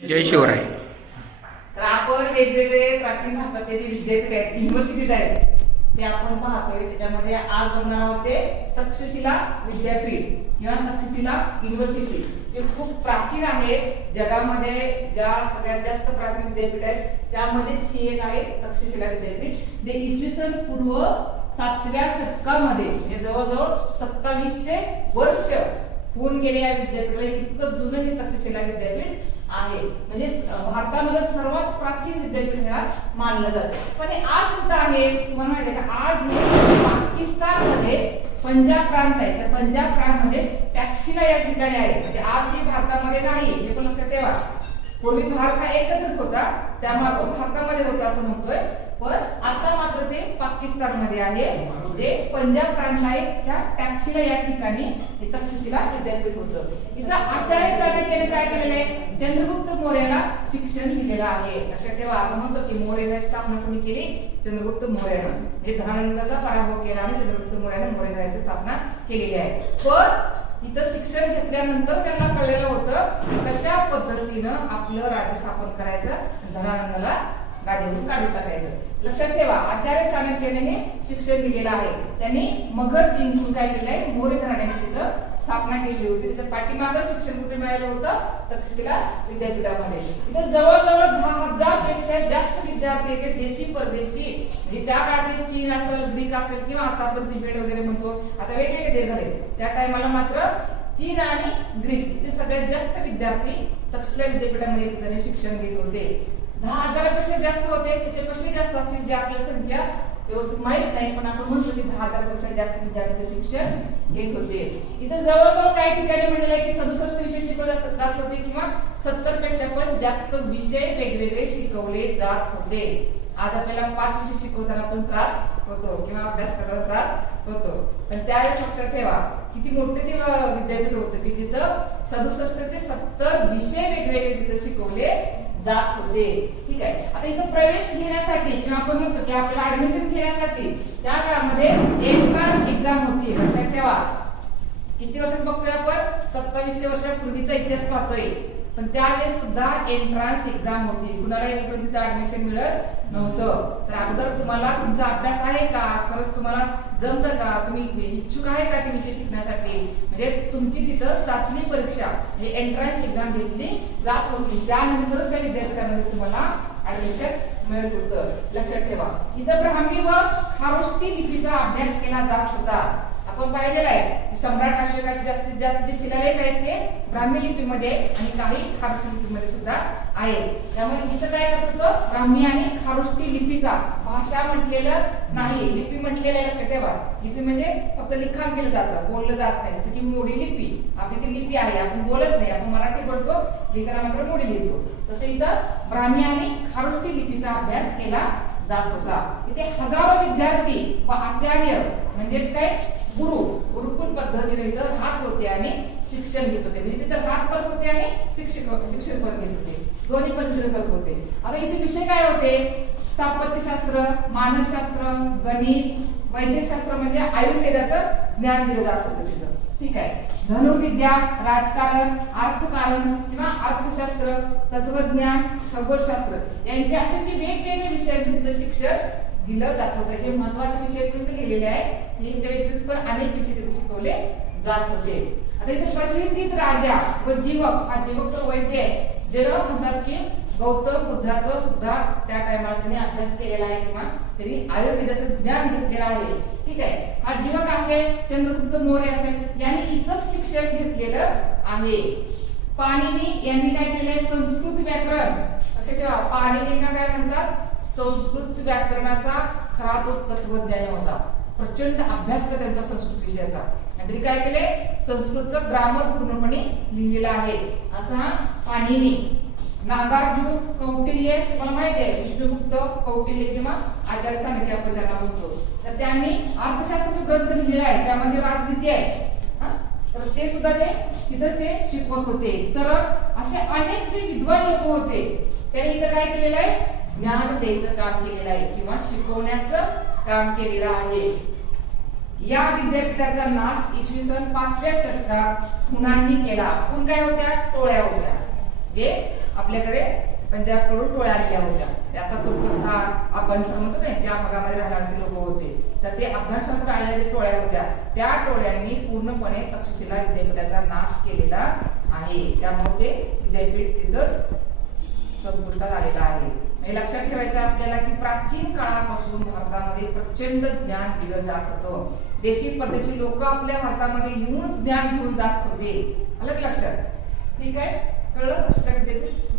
जय शिवराय. तर आपण वेगवेगळे प्राचीन भारताचे जे विद्यापीठ आहेत, युनिव्हर्सिटीज आहेत, ते आपण पाहतोय. त्याच्यामध्ये आज बघणार आहोत ते तक्षशिला विद्यापीठ किंवा तक्षशिला युनिव्हर्सिटी. हे खूप प्राचीन आहे. जगामध्ये ज्या सगळ्यात जास्त प्राचीन विद्यापीठ आहेत त्यामध्येच ही एक आहे तक्षशिला विद्यापीठ. ते इसवी सन पूर्व 7व्या शतकामध्ये म्हणजे जवळजवळ 2700 वर्ष होऊन गेले या विद्यापीठाला. इतकं जुनं हे तक्षशिला विद्यापीठ आहे. म्हणजे भारतामध्ये सर्वात प्राचीन विद्यापीठ मानलं जातं. पण हे आज कुठं आहे तुम्हाला माहिती आहे का? आज हे पाकिस्तानमध्ये पंजाब प्रांत आहे. तर पंजाब प्रांतमध्ये तक्षशिला या ठिकाणी आहे. म्हणजे आज हे भारतामध्ये नाही, हे पण लक्षात ठेवा. पूर्वी भारत हा एकत्रच होता, त्यामुळे आपण भारतामध्ये होता असं म्हणतोय. पण आता मात्र ते पाकिस्तानमध्ये आहे. जे पंजाब प्रांत आहे त्या तक्षशिला या ठिकाणी हे तक्षशिला विद्यापीठ होतं. इथं आचार्य चाणक्याने काय केलेलं आहे? चंद्रगुप्त मौर्याला शिक्षण दिलेलं आहे. लक्षात ठेवा, आपण म्हणतो की मौर्याची स्थापना कोणी केली? चंद्रगुप्त मौर्याने. म्हणजे धनानंदाचा पराभव केला आणि चंद्रगुप्त मौर्याने मौर्यराज्याची स्थापना केलेली आहे. पण इथं शिक्षण घेतल्यानंतर त्यांना कळलेलं होतं की कशा पद्धतीनं आपलं राज्य स्थापन करायचं, धनानंदाला गादीवरून काढून टाकायचं. लक्षात ठेवा, आचार्य चाणक्याने हे शिक्षण दिलेलं आहे. त्यांनी मगध जिंकून काय केलं आहे? मौर्य घराण्याची तिथं स्थापना केली होती. त्याच्या पाठीमागं शिक्षण कुठे मिळालं होतं? तक्षशिला विद्यापीठामध्ये. इथं जवळजवळ 10,000 पेक्षा जास्त विद्यार्थी येते, देशी परदेशी. म्हणजे त्या काळात चीन असेल, ग्रीक असेल किंवा आता आपण तिबेट वगैरे म्हणतो, आता वेगवेगळे देश झाले. त्या टायमाला मात्र चीन आणि ग्रीक इथे सगळ्यात जास्त विद्यार्थी तक्षशिला विद्यापीठामध्ये ठिकाणी शिक्षण घेत होते. 10,000पेक्षा जास्त होते, त्याच्यापेक्षा जास्त असतील जे आपल्याला संख्या व्यवस्थित माहित नाही, पण आपण म्हणतो की 10,000पेक्षा जास्त विद्यार्थी शिक्षण घेत होते. इथे जवळजवळ काही ठिकाणी म्हणलेलं आहे की 67 विषय शिकवले जात होते किंवा 70पेक्षा पण जास्त विषय वेगवेगळे शिकवले जात होते. आज आपल्याला 5 विषय शिकवताना पण त्रास होतो किंवा अभ्यास करायला त्रास होतो, पण त्यावेळेस लक्षात ठेवा किती मोठे ते विद्यापीठ होतं की जिथं 67 ते 70 विषय वेगवेगळे तिथं शिकवले जात होते. ठीक आहे. आता इथं प्रवेश घेण्यासाठी किंवा आपण म्हणतो की आपल्याला ऍडमिशन घेण्यासाठी त्या काळामध्ये एंट्रन्स एक्झाम होती. लक्षात ठेवा, किती वर्षात बघतोय आपण? 2700 वर्षापूर्वीचा इतिहास पाहतोय. पण त्यावेळेस सुद्धा एंट्रन्स एक्झाम होती. कुणाला तिथं ऍडमिशन मिळत नव्हतं. तर अगोदर तुम्हाला तुमचा अभ्यास आहे का, खरंच तुम्हाला जमतं का, तुम्ही इच्छुक आहे का ते विषय शिकण्यासाठी, म्हणजे तुमची तिथं चाचणी परीक्षा म्हणजे एंट्रन्स एक्झाम घेतली जात होती. त्यानंतरच त्या विद्यापीठामध्ये तुम्हाला ऍडमिशन मिळत होतं. लक्षात ठेवा, इथं ब्राह्मी व खारोष्टी लिपीचा अभ्यास केला जात होता. आपण पाहिलेलं आहे की सम्राट अशोकाचे जास्तीत जास्त जे शिलालेख आहेत ते ब्राह्मी लिपीमध्ये आणि काही खारोष्टी लिपीमध्ये सुद्धा आहेत. त्यामुळे इथं काय करत होतं? ब्राह्मी आणि खारोष्टी लिपीचा भाषा म्हटलेलं नाही, लिपी म्हटलेलं आहे. लक्षात ठेवा, लिपी म्हणजे फक्त लिखाण केलं जातं, बोललं जात नाही. जसं की मोडी लिपी, आपली ती लिपी आहे, आपण बोलत नाही, आपण मराठी बोलतो, लिहिताना मात्र मोडी लिहितो. तसं इथं ब्राह्मी आणि खारोष्टी लिपीचा अभ्यास केला जात होता. इथे हजारो विद्यार्थी व आचार्य म्हणजेच काय गुरुकुल पद्धतीने इथं राहत होते आणि शिक्षण घेत होते. म्हणजे तिथं राहत पण होते आणि शिक्षण पण घेत होते, दोन्ही पद्धतीने करत होते. आता इथे विषय काय होते? स्थापत्यशास्त्र, मानसशास्त्र, गणित, वैद्यकशास्त्र म्हणजे आयुर्वेदाचं ज्ञान दिलं जात होतं तिथं. ठीक आहे. धनुर्विद्या, राजकारण, अर्थकारण किंवा अर्थशास्त्र, तत्वज्ञान, खगोलशास्त्र यांचे असे वेगवेगळे विषयांचं शिक्षण दिलं जात होतं. हे महत्वाचे विषय तिथे लिहिलेले आहेत. ह्याच्या व्यतिरिक्त पण अनेक विषय तिथे शिकवले जात होते. आता इथे प्रसिद्ध राजा व जीवक, हा जीवक तर वैद्य आहे, जे म्हणतात की गौतम बुद्धाचं सुद्धा त्या टायमाला त्यांनी अभ्यास केलेला आहे किंवा त्यांनी आयुर्वेदाचं ज्ञान घेतलेलं आहे. ठीक आहे. हा जीवक असेल, चंद्रगुप्त मौर्य असेल, यांनी इथंच शिक्षण घेतलेलं आहे. पाणिनी यांनी काय केलंय? संस्कृत व्याकरण. लक्षात ठेवा, पाणिनींना काय म्हणतात? संस्कृत व्याकरणाचा खरा तो तत्वज्ञानी होता. प्रचंड अभ्यास कर त्यांचा संस्कृत विषयाचा. तरी काय केले? संस्कृतचं ग्रामर पूर्णपणे लिहिलेलं आहे. असा पाणिनी. नागार्जुन, कौटिल्य, तुम्हाला माहिती आहे विष्णुगुप्त, कौटिल्य किंवा आचार्य चाणक्य आपण त्यांना म्हणतो. तर त्यांनी अर्थशास्त्राचा ग्रंथ लिहिलेला आहे, त्यामध्ये राजनीती आहे. तर ते सुद्धा ते तिथंच ते शिकवत होते. चरक असे अनेक जे विद्वान लोक होते त्यांनी इथं काय केलेलं आहे? ज्ञान द्यायचं काम केलेलं आहे किंवा शिकवण्याचं काम केलेलं आहे. या विद्यापीठाचा नाश इसवी सन 5व्या शतकात हुनांनी केला. हुन काय होत्या? टोळ्या होत्या, जे आपल्याकडे पंजाबकडून टोळ्या आलेल्या होत्या. ते आता तुर्कस्तान अफगाणिस्तान म्हणतो ना, त्या भागामध्ये राहणारे लोक होते. तर ते अफगाणिस्तानकडून आलेल्या ज्या टोळ्या होत्या त्या टोळ्यांनी पूर्णपणे तक्षशिला विद्यापीठाचा नाश केलेला आहे. त्यामुळे ते विद्यापीठ तिथंच संपुष्टात आलेलं आहे. हे लक्षात ठेवायचं आपल्याला की प्राचीन काळापासून भारतामध्ये प्रचंड ज्ञान दिलं जात होतं. देशी परदेशी लोक आपल्या भारतामध्ये येऊन ज्ञान घेऊन जात होते. आलं लक्षात? ठीक आहे, कळलं? तक्षशिला विद्यापीठ